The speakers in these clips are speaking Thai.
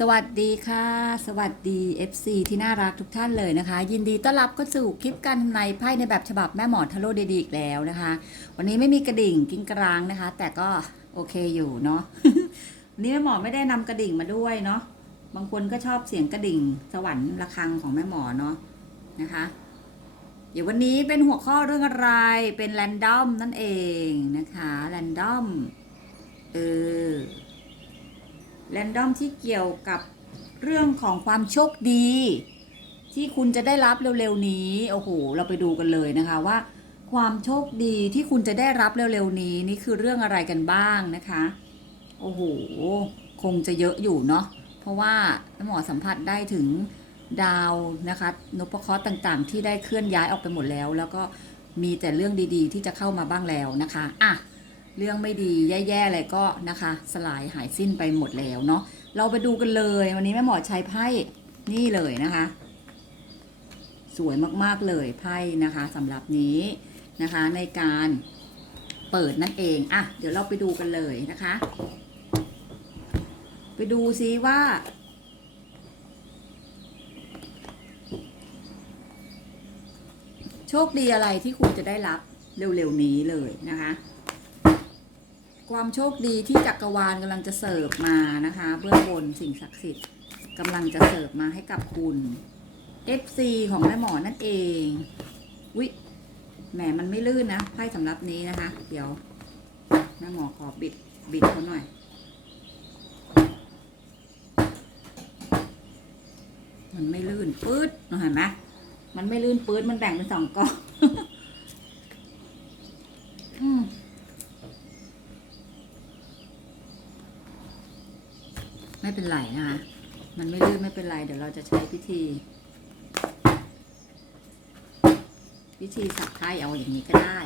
สวัสดีค่ะ สวัสดี FC ที่น่ารักทุกท่านเลยนะคะ ยินดีต้อนรับเข้าสู่คลิปการทำนายไพ่ในแบบฉบับแม่หมอทาโรเดดีอีกแล้วนะคะ วันนี้ไม่มีกระดิ่งกิ้งกรางนะคะ แต่ก็โอเคอยู่เนาะวันนี้แม่หมอไม่ได้นำกระดิ่งมาด้วยเนาะบางคนก็ชอบเสียงกระดิ่ง สวรรค์ระฆังของแม่หมอเนาะนะคะ เดี๋ยววันนี้เป็นหัวข้อเรื่องอะไรเป็นแรนดอมนั่นเองนะคะแรนดอมเออ แรนดอมที่เกี่ยวกับเรื่องของความโชคดี ที่คุณจะได้รับเร็วๆนี้ โอ้โห เราไปดูกันเลยนะคะว่า ความโชคดีที่คุณจะได้รับเร็วๆนี้นี่คือเรื่องอะไรกันบ้างนะคะ โอ้โห คงจะเยอะอยู่เนาะ เพราะว่าหมอสัมผัสได้ถึงดาวนะคะนพเคราะห์ต่างๆ ที่ได้เคลื่อนย้ายออกไปหมดแล้ว แล้วก็มีแต่เรื่องดีๆ ที่จะเข้ามาบ้างแล้วนะคะ อะ เรื่องไม่ดีแย่ๆอะไรก็นะคะ สลายหายสิ้นไปหมดแล้วเนาะเราไปดูกันเลย วันนี้แม่หมอใช้ไพ่นี่เลยนะคะ สวยมากๆเลยไพ่นะคะสำหรับนี้นะคะในการเปิดนั่นเองอะเดี๋ยวเราไปดูกันเลยนะคะ ไปดูซิว่าโชคดีอะไรที่คุณจะได้รับเร็วๆนี้เลยนะคะ ความโชคดีที่จักรวาลกำลังจะเสิร์ฟมานะคะ เบื้องบนสิ่งศักดิ์สิทธิ์กำลังจะเสิร์ฟมาให้กับคุณ FC ของแม่หมอนั่นเองวิแหมมันไม่ลื่นนะไพ่สำหรับนี้นะคะ เดี๋ยวแม่หมอขอบิดบิดเขาหน่อย มันไม่ลื่นปื๊ดเห็นไหมมันไม่ลื่นปื๊ดมันแบ่งเป็นสองกอง อืม ไม่ เป็นไรนะคะ มันไม่ลื่นไม่เป็นไรเดี๋ยวเราจะใช้พิธีวิธีสับไพ่เอาอย่างนี้ก็ได้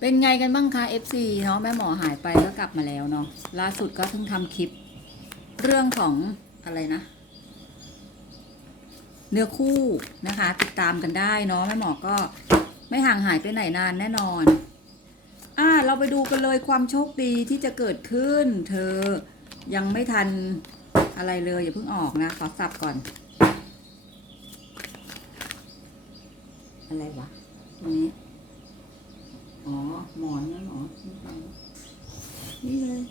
เป็นไงกันบ้างคะ FC เนาะแม่หมอหายไปก็กลับมาแล้วเนาะล่าสุดก็เพิ่งทำคลิป เรื่องของอะไรนะ เนื้อคู่นะคะ ติดตามกันได้เนาะแม่หมอก็ไม่ห่างหายไปไหนนานแน่นอน อ่าเราไปดูกันเลยความโชคดีที่จะเกิดขึ้น เธอยังไม่ทันอะไรเลยอย่าเพิ่งออกนะขอสับก่อน อะไรวะตรงนี้ อ๋อหมอนนั่นหรอนี่ไปนี่เลย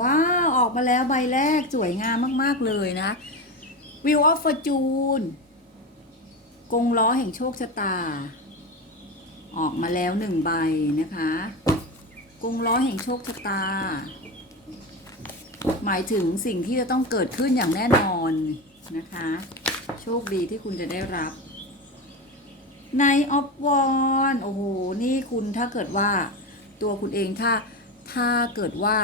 ว้าว ออกมาแล้วใบแรกสวยงามมากๆเลยนะ Wheel of Fortune กงล้อแห่งโชคชะตา ออกมาแล้วหนึ่งใบนะคะ กงล้อแห่งโชคชะตา หมายถึงสิ่งที่จะต้องเกิดขึ้นอย่างแน่นอนนะคะ โชคดีที่คุณจะได้รับในออฟวอนโอ้โห นี่คุณถ้าเกิดว่า ตัวคุณเองถ้า ถ้าเกิดว่า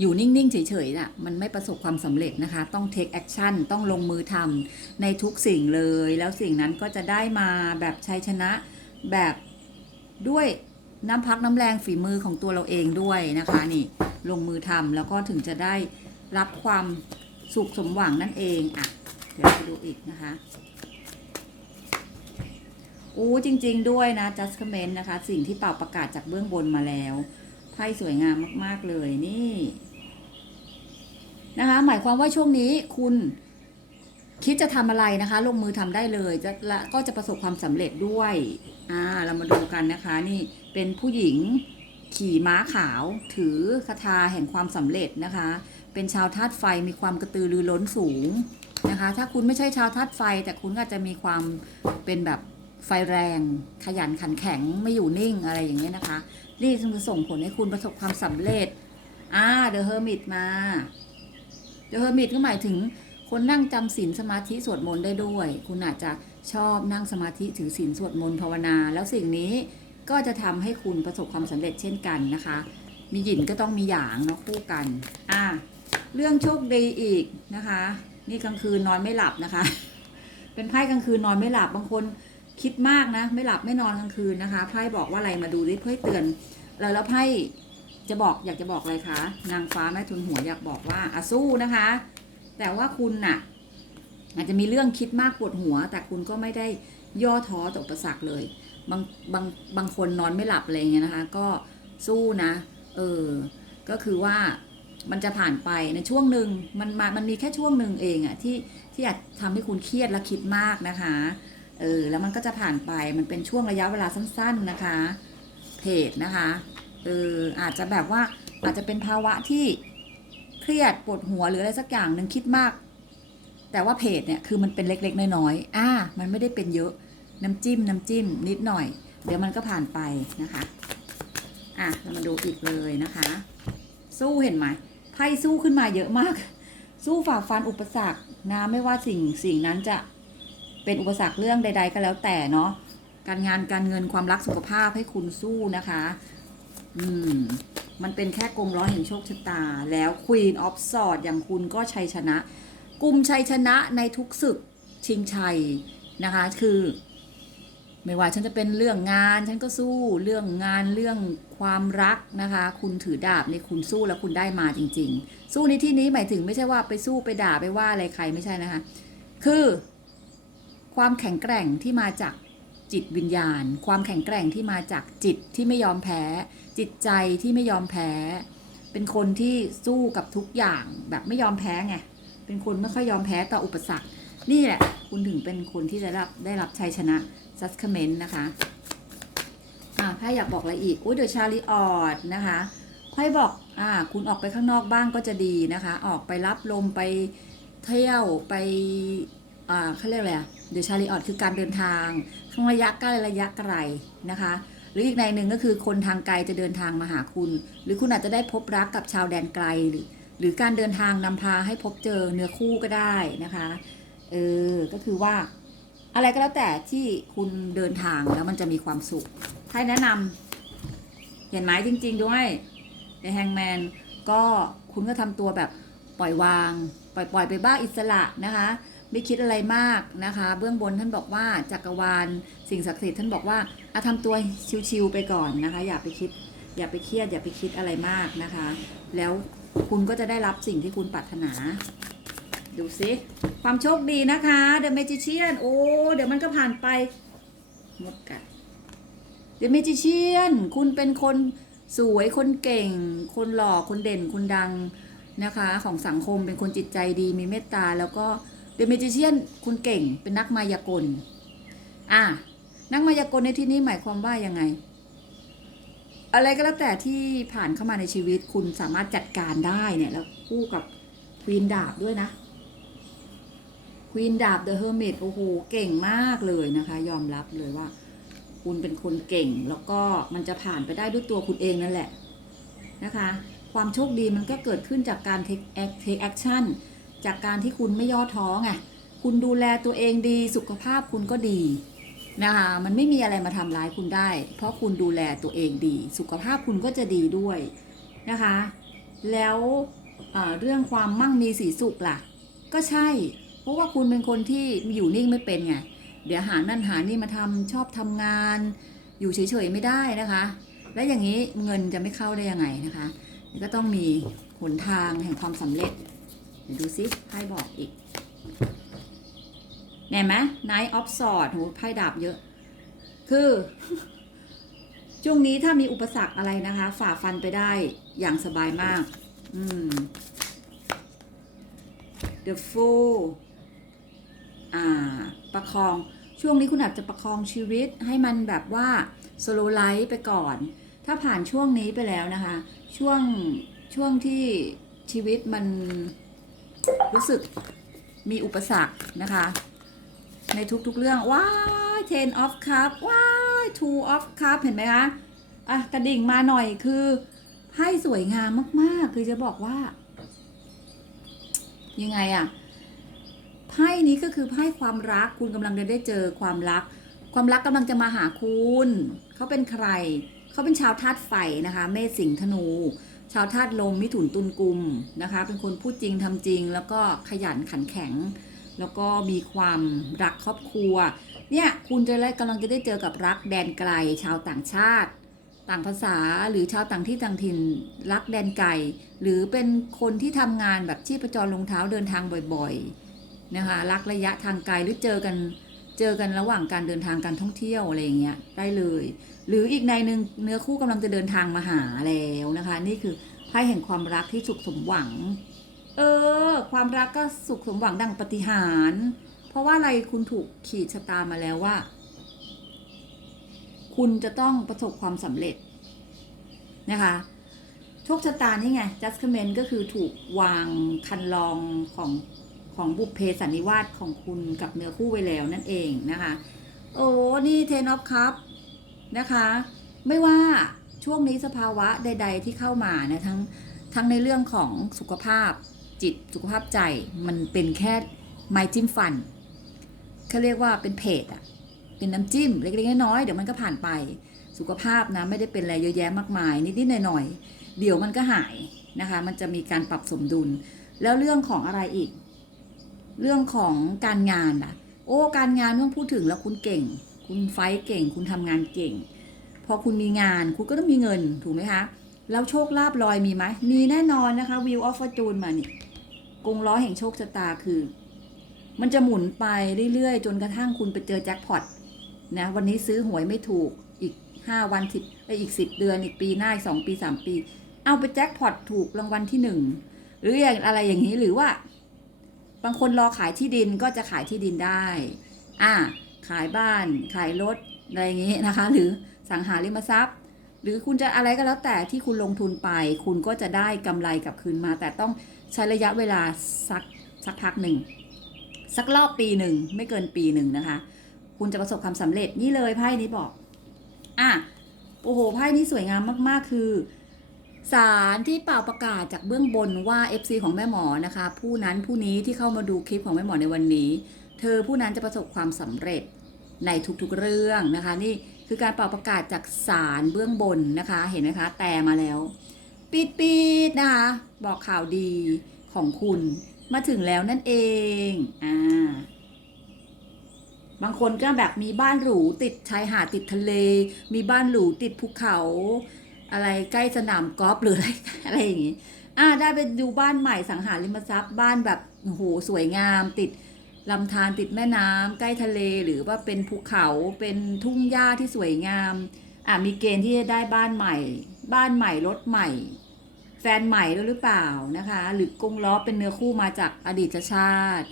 อยู่นิ่ง ๆ เฉยๆน่ะมันไม่ประสบความสำเร็จนะคะ ต้อง take action ต้องลงมือทำในทุกสิ่งเลย แล้วสิ่งนั้นก็จะได้มาแบบชัยชนะแบบด้วยน้ำพักน้ำแรงฝีมือของตัวเราเองด้วยนะคะนี่ลงมือทำแล้วก็ถึงจะได้รับความสุขสมหวังนั่นเองอะเดี๋ยวไปดูอีกนะคะอู้จริง ๆ ด้วยนะ judgment นะคะ สิ่งที่เป่าประกาศจากเบื้องบนมาแล้ว ไพ่สวยงามมาก ๆ เลยนี่ นะคะ หมายความว่าช่วงนี้คุณคิดจะทำอะไรนะคะ ลงมือทำได้เลยจะและก็จะประสบความสำเร็จด้วยอ่าเรามาดูกันนะคะ นี่เป็นผู้หญิงขี่ม้าขาว ถือคาถาแห่งความสำเร็จนะคะ เป็นชาวธาตุไฟมีความกระตือรือร้นสูงนะคะ ถ้าคุณไม่ใช่ชาวธาตุไฟ แต่คุณอาจจะมีความเป็นแบบไฟแรง ขยันขันแข็งไม่อยู่นิ่งอะไรอย่างเงี้ยนะคะ นี่จะส่งผลให้คุณประสบความสำเร็จอ่าเดอะเฮอร์มิตมา เดอเฮอร์มิตก็หมายถึงคนนั่งจำศีลสมาธิสวดมนต์ได้ด้วย คุณอาจจะชอบนั่งสมาธิถือศีลสวดมนต์ภาวนา แล้วสิ่งนี้ก็จะทำให้คุณประสบความสำเร็จเช่นกันนะคะ มีหยินก็ต้องมีหยางเนาะคู่กันอะเรื่องโชคดีอีกนะคะ นี่กลางคืนนอนไม่หลับนะคะ เป็นไพ่กลางคืนนอนไม่หลับบางคนคิดมากนะ ไม่หลับไม่นอนกลางคืนนะคะไพ่บอกว่าอะไรมาดูดิเพื่อเตือนแล้วแล้วไพ่ จะบอกอยากจะบอกอะไรคะ นางฟ้าแม่ทุนหัวอยากบอกว่าอะสู้นะคะ แต่ว่าคุณน่ะ อาจจะมีเรื่องคิดมากปวดหัว แต่คุณก็ไม่ได้ย่อท้อต่ออุปสรรคเลย บางบางบางคนนอนไม่หลับอะไรเงี้ยนะคะ ก็สู้นะ เออ ก็คือว่ามันจะผ่านไปในช่วงหนึ่งมันมามันมีแค่ช่วงหนึ่งเองอะที่ที่อาจทำให้คุณเครียดและคิดมากนะคะเออแล้วมันก็จะผ่านไปมันเป็นช่วงระยะเวลาสั้น ๆนะคะเพจนะคะ เอออาจจะแบบว่าอาจจะเป็นภาวะที่เครียดปวดหัวหรืออะไรสักอย่างหนึ่งคิดมาก แต่ว่าเพจเนี่ยคือมันเป็นเล็กๆน้อยๆอ่ามันไม่ได้เป็นเยอะน้ำจิ้มน้ำจิ้มนิดหน่อย เดี๋ยวมันก็ผ่านไปนะคะอะเรามาดูอีกเลยนะคะ สู้เห็นไหมไพ่สู้ขึ้นมาเยอะมาก สู้ฝ่าฟันอุปสรรคนะไม่ว่าสิ่งสิ่งนั้นจะเป็นอุปสรรคเรื่องใด ๆ ก็แล้วแต่เนาะการงานการเงินความรักสุขภาพให้คุณสู้นะคะ อืม มันเป็นแค่กลมล้อแห่งโชคชะตา แล้ว Queen of Swords อย่างคุณก็ชัยชนะ กลุ่มชัยชนะในทุกศึกชิงชัยนะคะ คือ ไม่ว่าฉันจะเป็นเรื่องงาน ฉันก็สู้เรื่องงานเรื่องความรักนะคะ คุณถือดาบในคุณสู้แล้วคุณได้มาจริง ๆ สู้ในที่นี้หมายถึงไม่ใช่ว่าไปสู้ไปด่าไปว่าอะไรใครไม่ใช่นะคะ คือ ความแข็งแกร่งที่มาจาก จิตวิญญาณ ความแข็งแกร่งที่มาจากจิตที่ไม่ยอมแพ้ จิตใจที่ไม่ยอมแพ้ เป็นคนที่สู้กับทุกอย่างแบบไม่ยอมแพ้ไงเป็นคนไม่ค่อยยอมแพ้ต่ออุปสรรค นี่แหละ คุณถึงเป็นคนที่จะรับได้รับชัยชนะซัสคเมนนะคะอ่าไพ่อยากบอกอะไรอีกอุ้ยเดอะชาลีออดนะคะไพ่บอกอ่าคุณออกไปข้างนอกบ้างก็จะดีนะคะ ออกไปรับลมไปเที่ยวไป เขาเรียกอะไรอะเดชาลีออดคือการเดินทางทั้งระยะใกล้ระยะไกลนะคะ หรืออีกในหนึ่งก็คือคนทางไกลจะเดินทางมาหาคุณ หรือคุณอาจจะได้พบรักกับชาวแดนไกล หรือหรือการเดินทางนำพาให้พบเจอเนื้อคู่ก็ได้นะคะเออก็คือว่าอะไรก็แล้วแต่ที่คุณเดินทางแล้วมันจะมีความสุขให้แนะนำเห็นไหมจริง ๆ ด้วยในแฮงแมนก็คุณก็ทำตัวแบบปล่อยวาง ปล่อยปล่อยไปบ้างอิสระนะคะ ไม่คิดอะไรมากนะคะ เบื้องบนท่านบอกว่าจักรวาลสิ่งศักดิ์สิทธิ์ท่านบอกว่าอะทำตัวชิวๆไปก่อนนะคะ อย่าไปคิด อย่าไปเครียด อย่าไปคิดอะไรมากนะคะ แล้วคุณก็จะได้รับสิ่งที่คุณปรารถนา ดูสิความโชคดีนะคะ The Magician โอ้เดี๋ยวมันก็ผ่านไปหมดกัน The Magician คุณเป็นคนสวยคนเก่ง คนหล่อคนเด่นคนดังนะคะ ของสังคมเป็นคนจิตใจดีมีเมตตาแล้วก็ The Magician คุณเก่งเป็นนักมายากล อะนักมายากลในที่นี้หมายความว่ายังไง อะไรก็แล้วแต่ที่ผ่านเข้ามาในชีวิตคุณสามารถจัดการได้เนี่ย แล้วคู่กับควีนดาบด้วยนะควีนดาบเดอะเฮอร์เมตโอ้โห เก่งมากเลยนะคะ ยอมรับเลยว่า คุณเป็นคนเก่งแล้วก็มันจะผ่านไปได้ด้วยตัวคุณเองนั่นแหละนะคะ ความโชคดีมันก็เกิดขึ้นจากการ take act- take action จากการที่คุณไม่ย่อท้อไงคุณดูแลตัวเองดีสุขภาพคุณก็ดีนะคะมันไม่มีอะไรมาทำร้ายคุณได้ เพราะคุณดูแลตัวเองดี สุขภาพคุณก็จะดีด้วยนะคะ แล้วเรื่องความมั่งมีสีสุขล่ะ ก็ใช่ เพราะว่าคุณเป็นคนที่อยู่นิ่งไม่เป็นไงเดี๋ยวหานั่นหานี่มาทำชอบทำงาน อยู่เฉยๆไม่ได้นะคะ และอย่างนี้เงินจะไม่เข้าได้ยังไงนะคะ ก็ต้องมีหนทางแห่งความสำเร็จ เดี๋ยวดูซิไพ่บอกอีกเห็นไหม Knight of Swords โหไพ่ดาบเยอะ คือช่วงนี้ถ้ามีอุปสรรคอะไรนะคะ ฝ่าฟันไปได้อย่างสบายมาก อืม The Fool อ่า ประคอง ช่วงนี้คุณอาจจะประคองชีวิตให้มันแบบว่า slow life ไปก่อน ถ้าผ่านช่วงนี้ไปแล้วนะคะ ช่วงช่วงที่ชีวิตมัน รู้สึกมีอุปสรรคนะคะ ในทุกๆเรื่อง ว้าย ten of cup ว้าย two of cup เห็นไหมคะอะกระดิ่งมาหน่อยคือไพ่สวยงามมากๆ คือจะบอกว่า ยังไงอะไพ่นี้ก็คือไพ่ความรักคุณกำลังจะได้เจอความรัก ความรักกำลังจะมาหาคุณ เขาเป็นใคร เขาเป็นชาวธาตุไฟนะคะ เมษสิงห์ธนู ชาวธาตุลมมิถุนตุลกุมนะคะ เป็นคนพูดจริงทำจริง แล้วก็ขยันขันแข็ง แล้วก็มีความรักครอบครัว เนี่ยคุณจะได้กำลังจะได้เจอกับรักแดนไกล ชาวต่างชาติ ต่างภาษาหรือชาวต่างที่ต่างถิ่นรักแดนไกลหรือเป็นคนที่ทำงานแบบชีพจรลงเท้าเดินทางบ่อยๆนะคะรักระยะทางไกลหรือเจอกัน เจอกันระหว่างการเดินทางการท่องเที่ยวอะไรอย่างเงี้ยได้เลย หรืออีกในหนึ่งเนื้อคู่กำลังจะเดินทางมาหาแล้วนะคะ นี่คือไพ่แห่งความรักที่สุขสมหวัง เออ ความรักก็สุขสมหวังดังปฏิหาร เพราะว่าอะไรคุณถูกขีดชะตามาแล้วว่า คุณจะต้องประสบความสำเร็จนะคะโชคชะตานี่ไง judgment ก็คือถูกวางคันลองของ ของบุพเพสันนิวาสของคุณกับเนื้อคู่ไว้แล้วนั่นเองนะคะ โอ้นี่เทนอฟครับนะคะ ไม่ว่าช่วงนี้สภาวะใด ๆ ที่เข้ามานะทั้งทั้งในเรื่องของสุขภาพจิตสุขภาพใจมันเป็นแค่ไม้จิ้มฟันเขาเรียกว่าเป็นเพจอะเป็นน้ำจิ้มเล็กๆน้อยๆเดี๋ยวมันก็ผ่านไปสุขภาพนะไม่ได้เป็นอะไรเยอะแยะมากมายนิดๆหน่อยๆเดี๋ยวมันก็หายนะคะ มันจะมีการปรับสมดุล แล้วเรื่องของอะไรอีก เรื่องของการงานล่ะ โอ้การงานไม่ต้องพูดถึงแล้วคุณเก่ง คุณไฟเก่ง คุณทำงานเก่ง พอคุณมีงานคุณก็ต้องมีเงินถูกไหมคะ แล้วโชคลาภลอยมีไหมมีแน่นอนนะคะวิวออฟฟอร์จูนมานี่กงล้อแห่งโชคชะตาคือ มันจะหมุนไปเรื่อยๆ จนกระทั่งคุณไปเจอแจ็คพอตนะวันนี้ซื้อหวยไม่ถูกอีก 5 วันสิบอีก 10 เดือนอีกปีหน้าสองปี 3 ปี เอาไปแจ็คพอตถูกรางวัลที่หนึ่งหรืออย่างอะไรอย่างนี้หรือว่า บางคนรอขายที่ดินก็จะขายที่ดินได้ อ่า ขายบ้าน ขายรถ อะไรอย่างนี้นะคะ หรือสังหาริมทรัพย์ หรือคุณจะอะไรก็แล้วแต่ที่คุณลงทุนไป คุณก็จะได้กำไรกลับคืนมา แต่ต้องใช้ระยะเวลาสักสักพักหนึ่ง สักรอบปีหนึ่งไม่เกินปีหนึ่งนะคะ คุณจะประสบความสำเร็จนี่เลยไพ่นี้บอก อะ โอ้โห ไพ่นี้สวยงามมาก ๆ คือ สารที่เป่าประกาศจากเบื้องบนว่า FC ของแม่หมอนะคะ ผู้นั้นผู้นี้ที่เข้ามาดูคลิปของแม่หมอในวันนี้ เธอผู้นั้นจะประสบความสำเร็จในทุกๆเรื่องนะคะ นี่คือการเป่าประกาศจากสารเบื้องบนนะคะเห็นไหมคะแต่มาแล้วปีดปีดๆนะคะบอกข่าวดีของคุณมาถึงแล้วนั่นเองอ่าบางคนก็แบบมีบ้านหรูติดชายหาดติดทะเล มีบ้านหรูติดภูเขา อะไรใกล้สนามกอล์ฟหรืออะไรอะไรอย่างงี้อ่าได้ไปดูบ้านใหม่สังหาริมทรัพย์ บ้านแบบโอ้โหสวยงาม ติดลำธารติดแม่น้ำใกล้ทะเลหรือว่าเป็นภูเขาเป็นทุ่งหญ้าที่สวยงามอ่ามีเกณฑ์ที่จะได้บ้านใหม่ บ้านใหม่รถใหม่ แฟนใหม่หรือเปล่านะคะ หรือกงล้อเป็นเนื้อคู่มาจากอดีตชาติ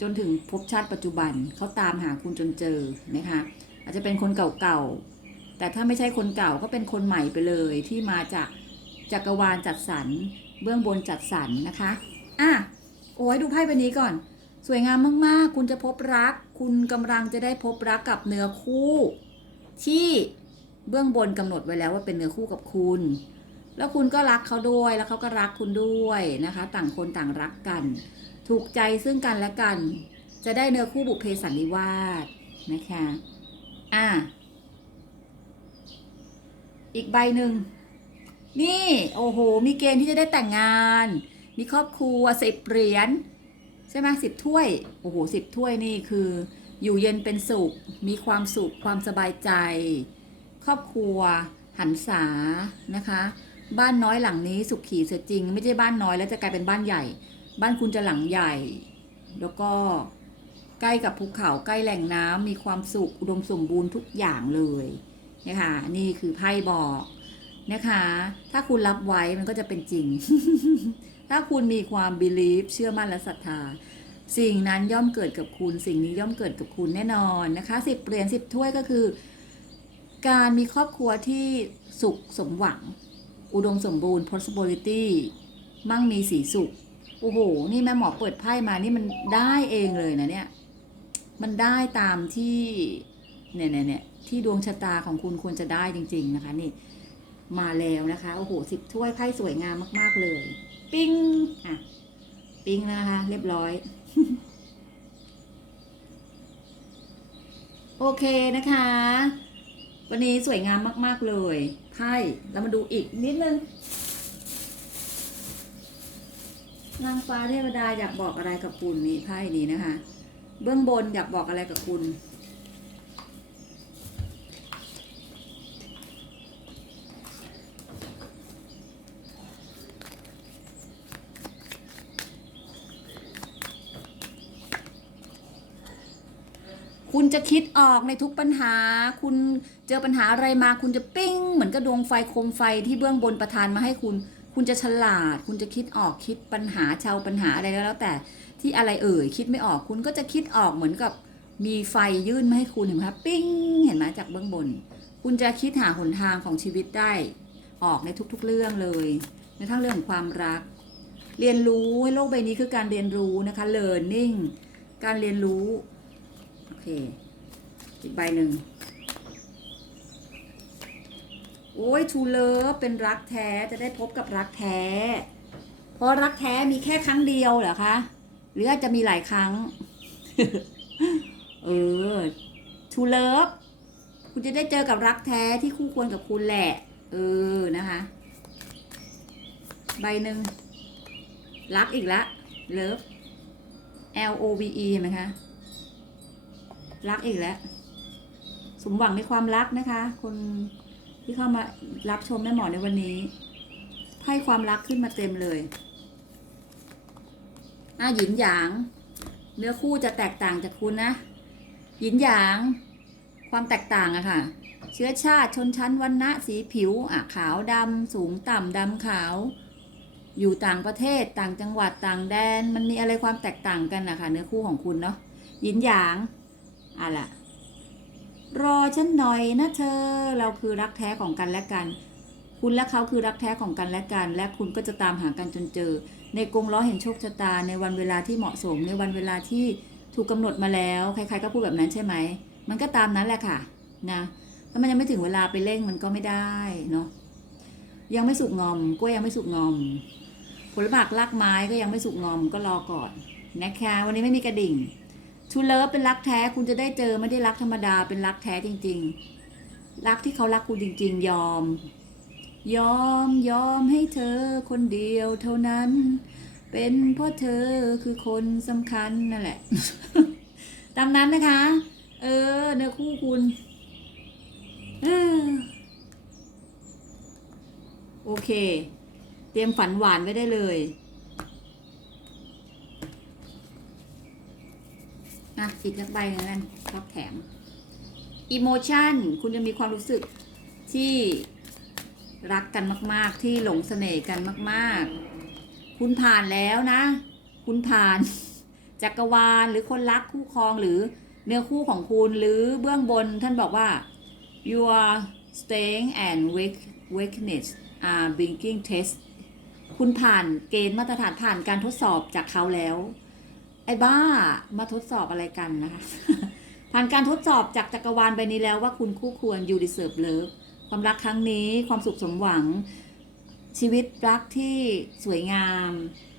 จนถึงภพชาติปัจจุบันเขาตามหาคุณจนเจอนะคะอาจจะเป็นคนเก่าๆ แต่ถ้าไม่ใช่คนเก่าก็เป็นคนใหม่ไปเลยที่มาจากจักรวาลจัดสรรเบื้องบนจัดสรรนะคะอะโอ้ยดูไพ่ใบนี้ก่อน สวยงามมากๆ คุณจะพบรัก คุณกำลังจะได้พบรักกับเนื้อคู่ ที่เบื้องบนกำหนดไว้แล้วว่าเป็นเนื้อคู่กับคุณ แล้วคุณก็รักเขาด้วยแล้วเขาก็รักคุณด้วยนะคะ ต่างคนต่างรักกัน ถูกใจซึ่งกันและกัน จะได้เนื้อคู่บุพเพสันนิวาสนะคะ อะ อีกใบหนึ่ง นี่โอ้โห มีเกณฑ์ที่จะได้แต่งงาน มีครอบครัวสิบเหรียญใช่ไหมสิบถ้วย โอ้โหสิบถ้วยนี่คือ อยู่เย็นเป็นสุข มีความสุขความสบายใจ ครอบครัว หันษานะคะ บ้านน้อยหลังนี้สุขขีเสียจริง ไม่ใช่บ้านน้อยแล้วจะกลายเป็นบ้านใหญ่ บ้านคุณจะหลังใหญ่ แล้วก็ใกล้กับภูเขาใกล้แหล่งน้ำมีความสุขอุดมสมบูรณ์ทุกอย่างเลย นะคะนี่คือไพ่บอกนะคะ ถ้าคุณรับไว้มันก็จะเป็นจริง ถ้าคุณมีความ believe เชื่อมั่นและศรัทธา สิ่งนั้นย่อมเกิดกับคุณ สิ่งนี้ย่อมเกิดกับคุณแน่นอนนะคะสิบเหรียญสิบถ้วยก็คือ การมีครอบครัวที่สุขสมหวัง อุดมสมบูรณ์ possibility มั่งมีสีสุข โอ้โห นี่แม่หมอเปิดไพ่มานี่มันได้เองเลยนะเนี่ย มันได้ตามที่เนี่ยเนี่ยเนี่ย ที่ดวงชะตาของคุณควรจะได้จริง ๆ นะคะนี่มาแล้วนะคะโอ้โหสิบถ้วยไพ่สวยงามมาก ๆ เลย ปิ้งอะปิ้งนะคะ เรียบร้อย โอเคนะคะ วันนี้สวยงามมาก ๆ เลยไพ่เรามาดูอีกนิดนึงนางฟ้าเทวดาอยากบอกอะไรกับคุณนี่ไพ่นี้นะคะ เบื้องบนอยากบอกอะไรกับคุณ คุณจะคิดออกในทุกปัญหา คุณเจอปัญหาอะไรมา คุณจะปิ้ง เหมือนกับดวงไฟโคมไฟที่เบื้องบนประทานมาให้คุณ คุณจะฉลาด คุณจะคิดออกคิดปัญหาชาวปัญหาอะไรแล้วแต่ที่อะไรเอ่ยคิดไม่ออก คุณก็จะคิดออกเหมือนกับมีไฟยื่นมาให้คุณเห็นไหมคะปิ้ง เห็นไหมจากเบื้องบน คุณจะคิดหาหนทางของชีวิตได้ ออกในทุกๆเรื่องเลยในทั้งเรื่องความรัก เรียนรู้โลกใบนี้คือการเรียนรู้นะคะ learning การเรียนรู้ เคอีกใบหนึ่ง โอ้ยทูเลิฟเป็นรักแท้จะได้พบกับรักแท้ เพราะรักแท้มีแค่ครั้งเดียวเหรอคะ หรืออาจจะมีหลายครั้ง เออทูเลิฟคุณจะได้เจอกับรักแท้ที่คู่ควรกับคุณแหละ เออนะคะ ใบหนึ่งรักอีกละเลิฟ L O V E เห็นไหมคะ รักอีกแล้ว สมหวังในความรักนะคะ คนที่เข้ามารับชมแม่หมอในวันนี้ไพ่ความรักขึ้นมาเต็มเลยอะหยินหยาง เนื้อคู่จะแตกต่างจากคุณนะหยินหยาง ความแตกต่างอะค่ะ เชื้อชาติชนชั้นวรรณะสีผิวอะขาวดำสูงต่ำดำขาว อยู่ต่างประเทศต่างจังหวัดต่างแดน มันมีอะไรความแตกต่างกันนะคะเนื้อคู่ของคุณเนาะหยินหยาง อะล่ะ รอฉันหน่อยนะเธอ เราคือรักแท้ของกันและกัน คุณและเขาคือรักแท้ของกันและกัน และคุณก็จะตามหากันจนเจอ ในกรงล้อแห่งโชคชะตา ในวันเวลาที่เหมาะสม ในวันเวลาที่ถูกกำหนดมาแล้ว ใครๆก็พูดแบบนั้นใช่ไหม มันก็ตามนั้นแหละค่ะ นะถ้ามันยังไม่ถึงเวลาไปเร่งมันก็ไม่ได้เนาะ ยังไม่สุกงอมกล้วยยังไม่สุกงอม ผลหมากลากไม้ก็ยังไม่สุกงอมก็รอก่อนนะคะ วันนี้ไม่มีกระดิ่ง ทูเลิฟเป็นรักแท้คุณจะได้เจอไม่ได้รักธรรมดาเป็นรักแท้จริง ๆ รักที่เขารักคุณจริง ๆ ยอม ยอมยอมให้เธอคนเดียวเท่านั้น เป็นเพราะเธอคือคนสำคัญนั่นแหละตามนั้นนะคะ เออ เนื้อคู่คุณ เออ โอเค เตรียมฝันหวานไว้ได้เลย นะอีกสักใบหนึงนั่นชอบแถม emotion คุณจะมีความรู้สึกที่รักกันมาก ๆ ที่หลงเสน่ห์กันมาก ๆ คุณผ่านแล้วนะ คุณผ่านจักรวาลหรือคนรักคู่ครองหรือเนื้อคู่ของคุณหรือเบื้องบนท่านบอกว่า your strength and weak weakness are being test คุณผ่านเกณฑ์มาตรฐานผ่านการทดสอบจากเขาแล้ว ไอ้บ้ามาทดสอบอะไรกันนะคะ ผ่านการทดสอบจากจักรวาลใบนี้แล้วว่าคุณคู่ควร you deserve love ความรักครั้งนี้ความสุขสมหวัง ชีวิตรักที่สวยงาม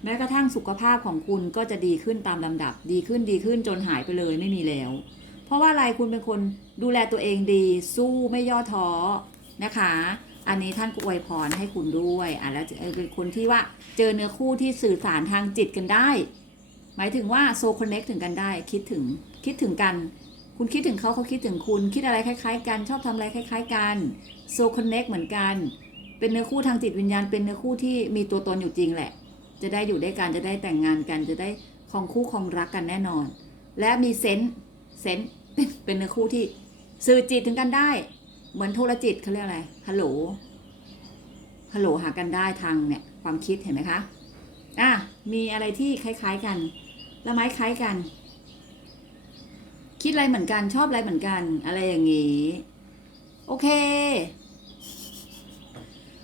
แม้กระทั่งสุขภาพของคุณก็จะดีขึ้นตามลำดับ ดีขึ้นดีขึ้นจนหายไปเลยไม่มีแล้ว เพราะว่าอะไรคุณเป็นคนดูแลตัวเองดี สู้ไม่ย่อท้อนะคะ อันนี้ท่านก็อวยพรให้คุณด้วยอะแล้วจะเป็นคนที่ว่าเจอเนื้อคู่ที่สื่อสารทางจิตกันได้ หมายถึงว่าโซคอนเน็กถึงกันได้ คิดถึงคิดถึงกัน คุณคิดถึงเขาเขาคิดถึงคุณ คิดอะไรคล้ายๆ กันชอบทำอะไรคล้าย ๆ กันโซคอนเน็กเหมือนกัน เป็นเนื้อคู่ทางจิตวิญญาณ เป็นเนื้อคู่ที่มีตัวตนอยู่จริงแหละ จะได้อยู่ด้วยกันจะได้แต่งงานกัน จะได้คองคู่คองรักกันแน่นอน และมีเซนส์เซนเป็นเนื้อคู่ที่สื่อจิตถึงกันได้ เหมือนโทรจิตเขาเรียกอะไรฮัลโหลฮัลโหลหากันได้ทางเนี่ยความคิดเห็นไหมคะอะมีอะไรที่คล้าย ๆ กัน ละไม้คล้ายกัน คิดอะไรเหมือนกันชอบอะไรเหมือนกัน อะไรอย่างงี้ โอเค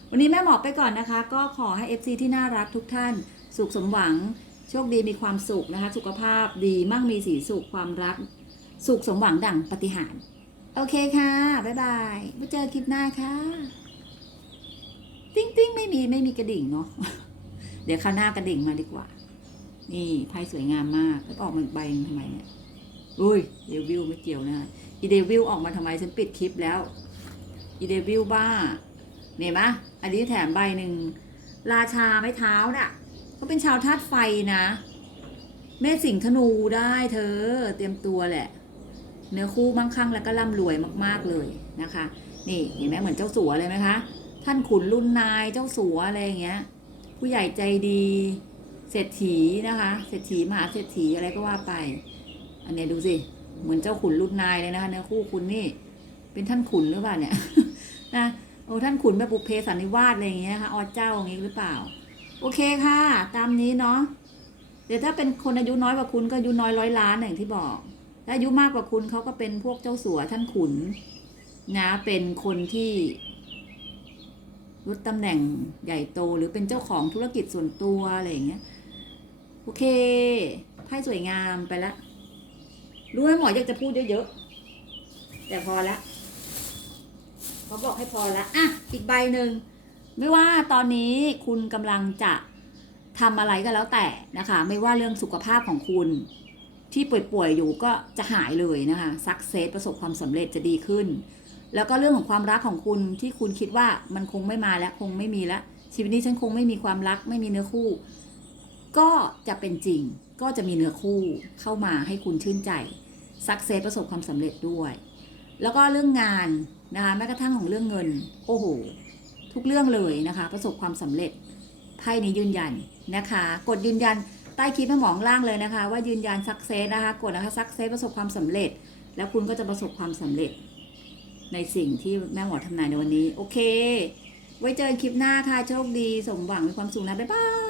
วันนี้แม่หมอไปก่อนนะคะ ก็ขอให้ FC ที่น่ารักทุกท่าน สุขสมหวัง โชคดีมีความสุขนะคะ สุขภาพดีมั่งมีสีสุขความรัก สุขสมหวังดั่งปฏิหารโอเคค่ะ บ๊ายบายไว้เจอคลิปหน้าค่ะ ติ้งติ้งไม่มีไม่มีกระดิ่งเนาะ เดี๋ยวคราวหน้ากระดิ่งมาดีกว่า นี่ไพ่สวยงามมาก แล้วออกมาใบทำไมเนี่ยอุ้ยเดวิลไม่เกี่ยวนะอีเดวิลออกมาทำไมฉันปิดคลิปแล้วอีเดวิลบ้าเนี่ยมะอันนี้แถมใบหนึ่งราชาไม้เท้าน่ะเขาเป็นชาวธาตุไฟนะแม่สิงธนูได้เธอเตรียมตัวแหละ เนื้อคู่มั่งคั่งแล้วก็ร่ำรวยมากๆเลยนะคะ นี่เห็นไหมเหมือนเจ้าสัวเลยไหมคะ ท่านขุนรุ่นนายเจ้าสัวอะไรอย่างเงี้ย ผู้ใหญ่ใจดี เศรษฐีนะคะ เศรษฐีมหาเศรษฐีอะไรก็ว่าไป อันเนี้ยดูสิเหมือนเจ้าขุนรุ่นนายเลยนะคะเนื้อคู่คุณนี่ เป็นท่านขุนหรือเปล่าเนี่ยนะโอ้ท่านขุนแบบบุพเพสันนิวาสอะไรอย่างเงี้ยนะคะอเจ้าอย่างงี้หรือเปล่า โอเคค่ะ ตามนี้เนาะเดี๋ยวถ้าเป็นคนอายุน้อยกว่าคุณก็อายุน้อยร้อยล้านอย่างที่บอกถ้าอายุมากกว่าคุณเขาก็เป็นพวกเจ้าสัวท่านขุนนะเป็นคนที่รุดตำแหน่งใหญ่โตหรือเป็นเจ้าของธุรกิจส่วนตัวอะไรอย่างเงี้ย โอเคไพ่สวยงามไปละรู้ไหมหมออยากจะพูดเยอะๆ แต่พอละเขาบอกให้พอละอะ อีกใบหนึ่ง ไม่ว่าตอนนี้คุณกำลังจะทำอะไรก็แล้วแต่นะคะ ไม่ว่าเรื่องสุขภาพของคุณ ที่ป่วยๆอยู่ก็จะหายเลยนะคะสักเซสประสบความสำเร็จจะดีขึ้น แล้วก็เรื่องของความรักของคุณที่คุณคิดว่ามันคงไม่มาแล้วคงไม่มีแล้วชีวิตนี้ฉันคงไม่มีความรักไม่มีเนื้อคู่ ก็จะเป็นจริงก็จะมีเนื้อคู่เข้ามาให้คุณชื่นใจสักเซสประสบความสำเร็จด้วย แล้วก็เรื่องงานนะคะแม้กระทั่งของเรื่องเงิน โอ้โห ทุกเรื่องเลยนะคะ ประสบความสำเร็จไพ่นี้ยืนยันนะคะ กดยืนยันใต้คลิปแม่หมองล่างเลยนะคะ ว่ายืนยันสักเซสนะคะกดนะคะสักเซสประสบความสำเร็จ แล้วคุณก็จะประสบความสำเร็จ ในสิ่งที่แม่หมอทำนายในวันนี้ โอเค ไว้เจอกันคลิปหน้าค่ะโชคดี สมหวังมีความสุขนะบ๊ายบาย